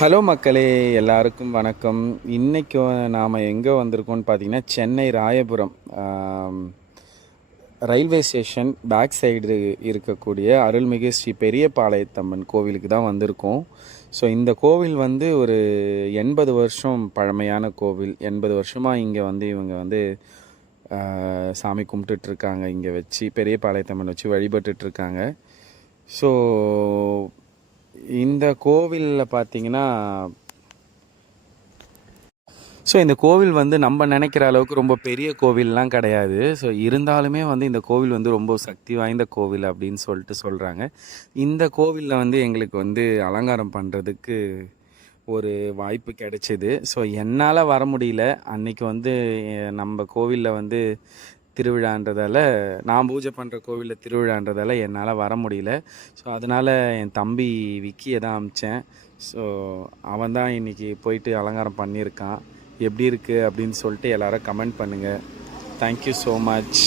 Hello மக்களே, எல்லாருக்கும் வணக்கம். இன்றைக்கி நாம் எங்கே வந்திருக்கோம்னு பார்த்தீங்கன்னா, Chennai Royapuram railway station back side இருக்கக்கூடிய அருள்மிகு ஸ்ரீ பெரியபாளையத்தம்மன் கோவிலுக்கு தான் வந்திருக்கோம். ஸோ இந்த கோவில் வந்து ஒரு 80 வருஷம் பழமையான கோவில். 80 வருஷமாக இங்கே வந்து இவங்க வந்து சாமி கும்பிட்டுட்ருக்காங்க. இங்கே வச்சு பெரியபாளையத்தம்மன் வச்சு வழிபட்டுட்ருக்காங்க. ஸோ இந்த கோவிலில் பார்த்தீங்கன்னா, இந்த கோவில் வந்து நம்ம நினைக்கிற அளவுக்கு ரொம்ப பெரிய கோவில்லாம் கிடையாது. ஸோ இருந்தாலுமே வந்து இந்த கோவில் வந்து ரொம்ப சக்தி வாய்ந்த கோவில் அப்படின்னு சொல்லிட்டு சொல்கிறாங்க. இந்த கோவிலில் வந்து எங்களுக்கு வந்து அலங்காரம் பண்ணுறதுக்கு ஒரு வாய்ப்பு கிடைச்சிது. ஸோ என்னால் வர முடியல. அன்றைக்கி வந்து நம்ம கோவிலில் வந்து திருவிழான்றதால, நான் பூஜை பண்ணுற கோவிலில் திருவிழான்றதால என்னால் வர முடியல. ஸோ அதனால் என் தம்பி விக்கியை தான் அனுப்பிச்சேன். ஸோ அவன் தான் இன்றைக்கி போயிட்டு அலங்காரம் பண்ணியிருக்கான். எப்படி இருக்குது அப்படின்னு சொல்லிட்டு எல்லோரும் கமெண்ட் பண்ணுங்கள். Thank you so much.